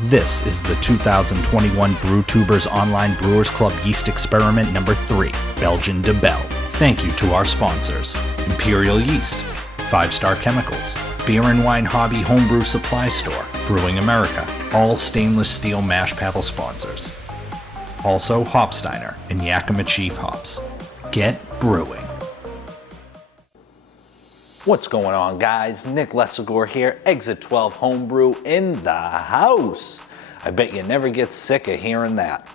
This is the 2021 Brewtubers Online Brewers Club Yeast Experiment number 3, Belgian Dubbel. Thank you to our sponsors, Imperial Yeast, 5-Star Chemicals, Beer and Wine Hobby Homebrew Supply Store, Brewing America, all stainless steel mash paddle sponsors. Also Hopsteiner and Yakima Chief Hops. Get brewing. What's going on, guys? Nick Lessigore here, Exit 12 Homebrew in the house. I bet you never get sick of hearing that.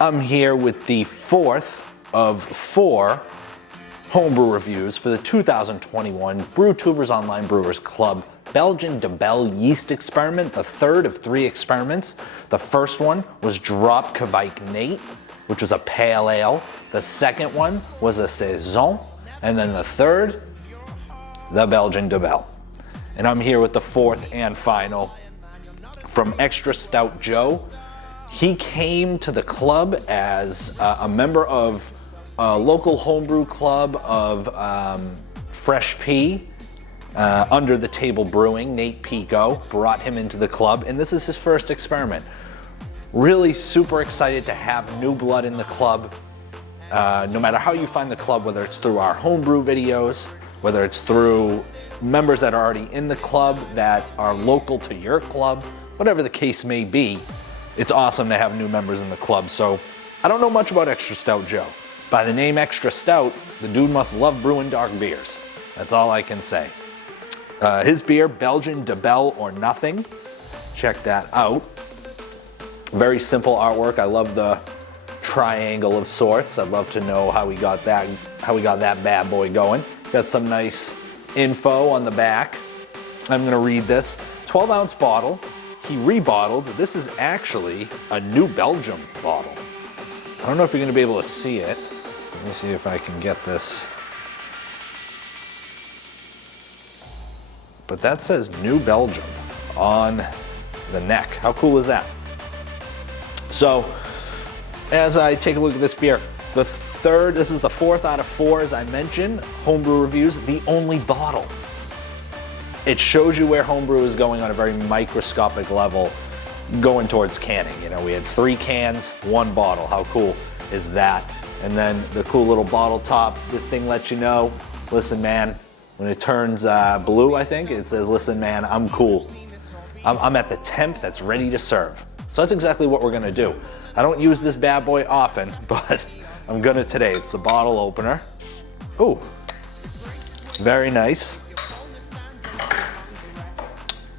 I'm here with the 4th of 4 homebrew reviews for the 2021 Brewtubers Online Brewers Club Belgian Dubbel Yeast Experiment, the 3rd of 3 experiments. The first one was Drop Kvike Nate, which was a pale ale. The second one was a Saison, and then the third, the Belgian Dubbel. And I'm here with the 4th and final from Extra Stout Joe. He came to the club as a member of a local homebrew club of Fresh P, Under the Table Brewing. Nate Pico brought him into the club, and this is his first experiment. Really super excited to have new blood in the club. No matter how you find the club, whether it's through our homebrew videos, whether it's through members that are already in the club that are local to your club, whatever the case may be, it's awesome to have new members in the club. So I don't know much about Extra Stout Joe. By the name Extra Stout, the dude must love brewing dark beers. That's all I can say. His beer, Belgian Dubbel or Nothing. Check that out. Very simple artwork. I love the triangle of sorts. I'd love to know how we got that bad boy going. Got some nice info on the back. I'm gonna read this. 12-ounce bottle. He rebottled. This is actually a New Belgium bottle. I don't know if you're gonna be able to see it. Let me see if I can get this. But that says New Belgium on the neck. How cool is that? So, as I take a look at this beer, this is the 4th out of 4, as I mentioned, homebrew reviews, the only bottle. It shows you where homebrew is going on a very microscopic level, going towards canning. You know, we had 3 cans, 1 bottle. How cool is that? And then the cool little bottle top, this thing lets you know, listen man, when it turns blue, I think, it says, listen man, I'm cool. I'm at the temp that's ready to serve. So that's exactly what we're gonna do. I don't use this bad boy often, but I'm gonna today. It's the bottle opener. Ooh, very nice.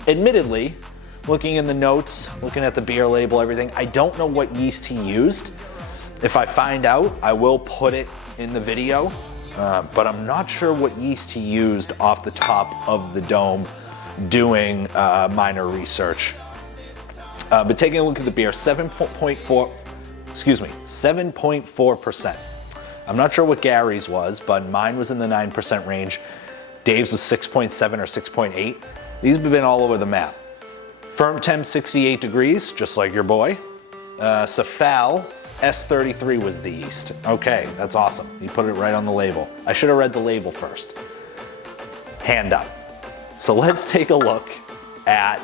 Admittedly, looking in the notes, looking at the beer label, everything, I don't know what yeast he used. If I find out, I will put it in the video, but I'm not sure what yeast he used off the top of the dome doing minor research. But taking a look at the beer, 7.4%. I'm not sure what Gary's was, but mine was in the 9% range. Dave's was 6.7 or 6.8. These have been all over the map. Firm temp 68 degrees, just like your boy. Safale S33 was the yeast. Okay, that's awesome. You put it right on the label. I should have read the label first. Hand up. So let's take a look at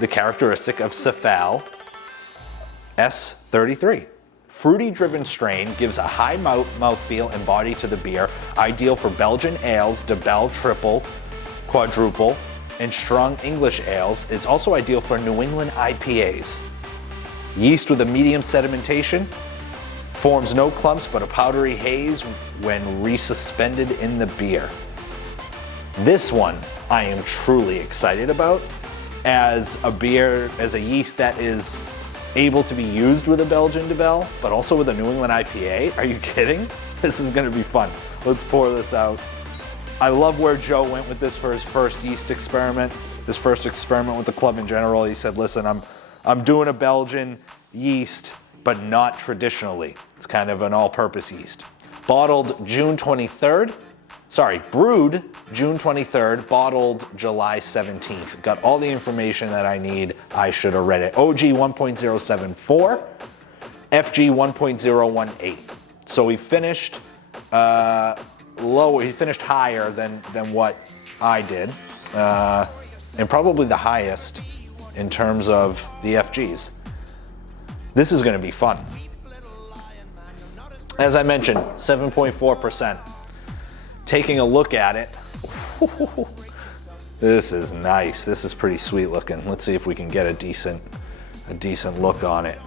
the characteristic of Safale S33. Fruity driven strain gives a high mouthfeel and body to the beer, ideal for Belgian ales, Dubbel triple, quadruple, and strong English ales. It's also ideal for New England IPAs. Yeast with a medium sedimentation, forms no clumps but a powdery haze when resuspended in the beer. This one I am truly excited about as a beer, as a yeast that is able to be used with a Belgian Dubbel, but also with a New England IPA. Are you kidding? This is gonna be fun. Let's pour this out. I love where Joe went with this for his first yeast experiment, his first experiment with the club in general. He said, listen, I'm doing a Belgian yeast, but not traditionally. It's kind of an all-purpose yeast. Bottled June 23rd. Sorry, brewed June 23rd, bottled July 17th. Got all the information that I need. I should have read it. OG 1.074, FG 1.018. So we finished lower, he finished higher than what I did. And probably the highest in terms of the FGs. This is gonna be fun. As I mentioned, 7.4%. Taking a look at it, this is nice. This is pretty sweet looking. Let's see if we can get a decent look on it.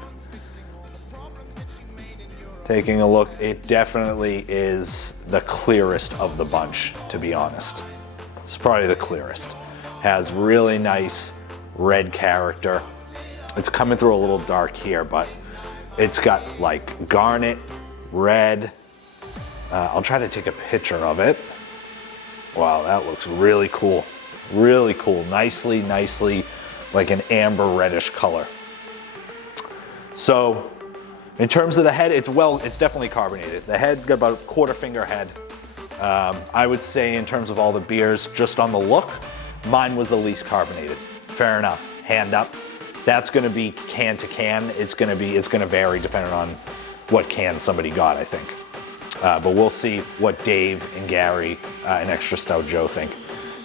Taking a look, it definitely is the clearest of the bunch, to be honest. It's probably the clearest. Has really nice red character. It's coming through a little dark here, but it's got like garnet, red. I'll try to take a picture of it. Wow, that looks really cool. Really cool. Nicely like an amber reddish color. So in terms of the head, it's definitely carbonated. The head got about a quarter finger head. I would say in terms of all the beers, just on the look, mine was the least carbonated. Fair enough, hand up. That's gonna be can to can. It's gonna vary depending on what can somebody got, I think. But we'll see what Dave and Gary and Extra Stout Joe think.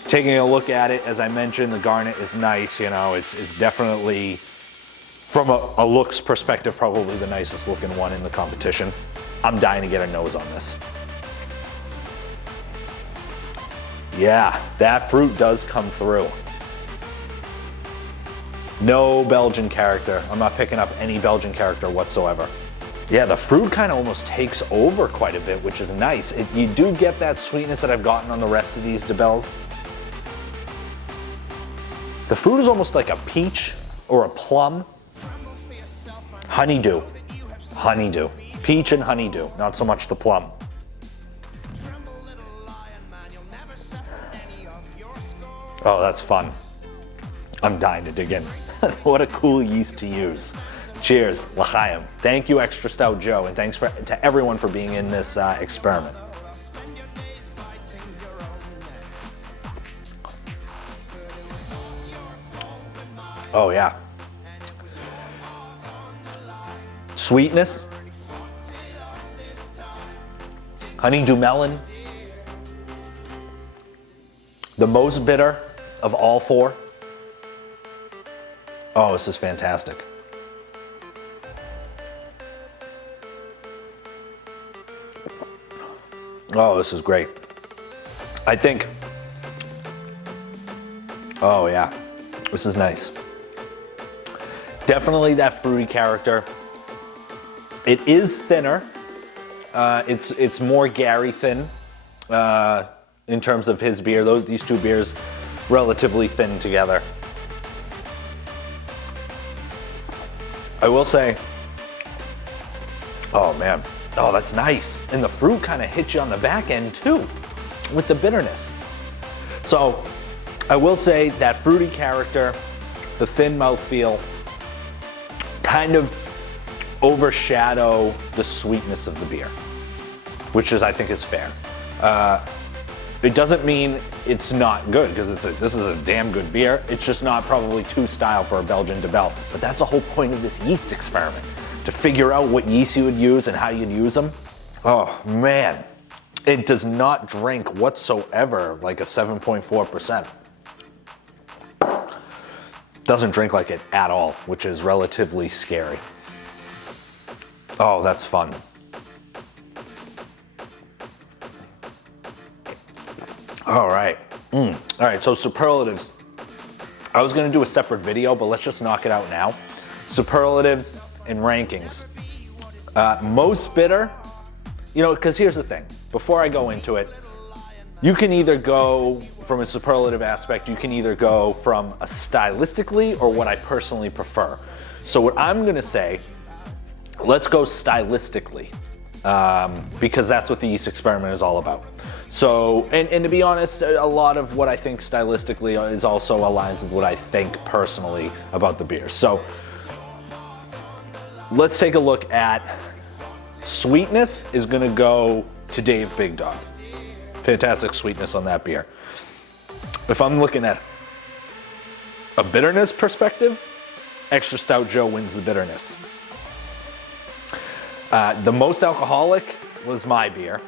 Taking a look at it, as I mentioned, the garnet is nice, you know, it's definitely, from a looks perspective, probably the nicest looking one in the competition. I'm dying to get a nose on this. Yeah, that fruit does come through. No Belgian character. I'm not picking up any Belgian character whatsoever. Yeah, the fruit kind of almost takes over quite a bit, which is nice. You do get that sweetness that I've gotten on the rest of these Dubbels. The fruit is almost like a peach or a plum. Honeydew. Honeydew. Peach and honeydew, not so much the plum. Oh, that's fun. I'm dying to dig in. What a cool yeast to use. Cheers, l'chaim. Thank you, Extra Stout Joe, and thanks to everyone for being in this experiment. Oh yeah. Sweetness. Honeydew melon. The most bitter of all four. Oh, this is fantastic. Oh, this is great. I think, oh yeah, this is nice. Definitely that fruity character. It is thinner. It's more Gary thin in terms of his beer. These two beers relatively thin together. I will say, oh man, oh that's nice. And the fruit kind of hits you on the back end too with the bitterness. So I will say that fruity character, the thin mouthfeel, kind of overshadow the sweetness of the beer, which I think is fair. It doesn't mean it's not good, because this is a damn good beer. It's just not probably too style for a Belgian Dubbel. But that's the whole point of this yeast experiment, to figure out what yeast you would use and how you'd use them. Oh man, it does not drink whatsoever like a 7.4%. Doesn't drink like it at all, which is relatively scary. Oh, that's fun. All right. All right, so superlatives. I was gonna do a separate video, but let's just knock it out now. Superlatives and rankings. Most bitter, you know, because here's the thing. Before I go into it, you can either go from a superlative aspect, you can either go from a stylistically or what I personally prefer. So what I'm gonna say, let's go stylistically, because that's what the yeast experiment is all about. So, and to be honest, a lot of what I think stylistically is also aligns with what I think personally about the beer. So, let's take a look at sweetness is gonna go to Dave Big Dog. Fantastic sweetness on that beer. If I'm looking at a bitterness perspective, Extra Stout Joe wins the bitterness. The most alcoholic was my beer.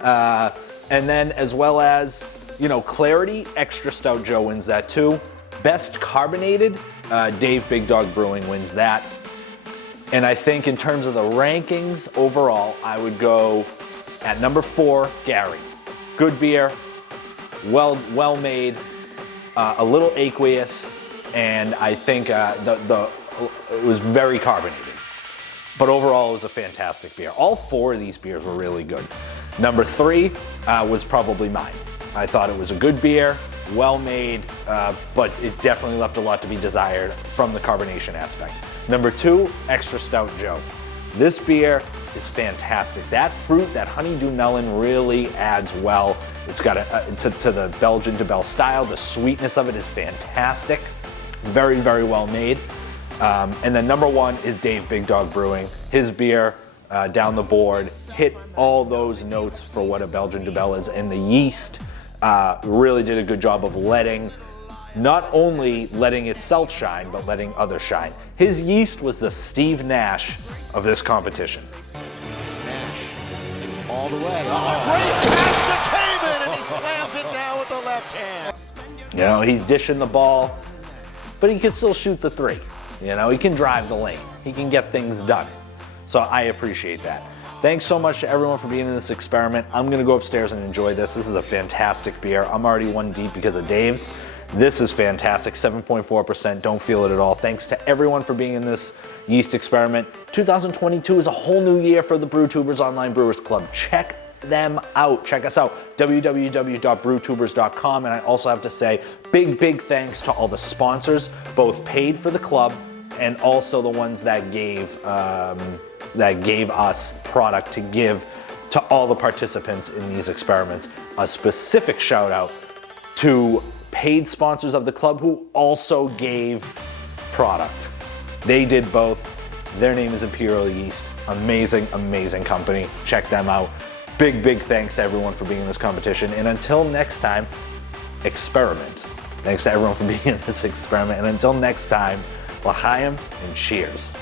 And then as well as, you know, clarity, Extra Stout Joe wins that too. Best carbonated, Dave Big Dog Brewing wins that. And I think in terms of the rankings overall, I would go at number 4, Gary. Good beer, well made, a little aqueous, and I think it was very carbonated. But overall, it was a fantastic beer. All 4 of these beers were really good. Number 3 was probably mine. I thought it was a good beer, well made, but it definitely left a lot to be desired from the carbonation aspect. Number 2, Extra Stout Joe. This beer is fantastic. That fruit, that honeydew melon really adds well. It's got to the Belgian Dubbel style. The sweetness of it is fantastic. Very, very well made. And then number 1 is Dave Big Dog Brewing. His beer down the board hit all those notes for what a Belgian Dubbel is, and the yeast really did a good job of not only letting itself shine, but letting others shine. His yeast was the Steve Nash of this competition. Nash all the way. Great pass to Cayman, and he slams it down with the left hand. You know, he's dishing the ball, but he can still shoot the 3. You know, he can drive the lane. He can get things done. So I appreciate that. Thanks so much to everyone for being in this experiment. I'm gonna go upstairs and enjoy this. This is a fantastic beer. I'm already 1 deep because of Dave's. This is fantastic, 7.4%, don't feel it at all. Thanks to everyone for being in this yeast experiment. 2022 is a whole new year for the Brewtubers Online Brewers Club. Check them out. Check us out, www.brewtubers.com. And I also have to say, big thanks to all the sponsors, both paid for the club and also the ones that gave us product to give to all the participants in these experiments. A specific shout out to paid sponsors of the club who also gave product. They did both. Their name is Imperial Yeast. Amazing company. Check them out. Big thanks to everyone for being in this competition. And until next time, experiment. Thanks to everyone for being in this experiment. And until next time, l'chaim and cheers.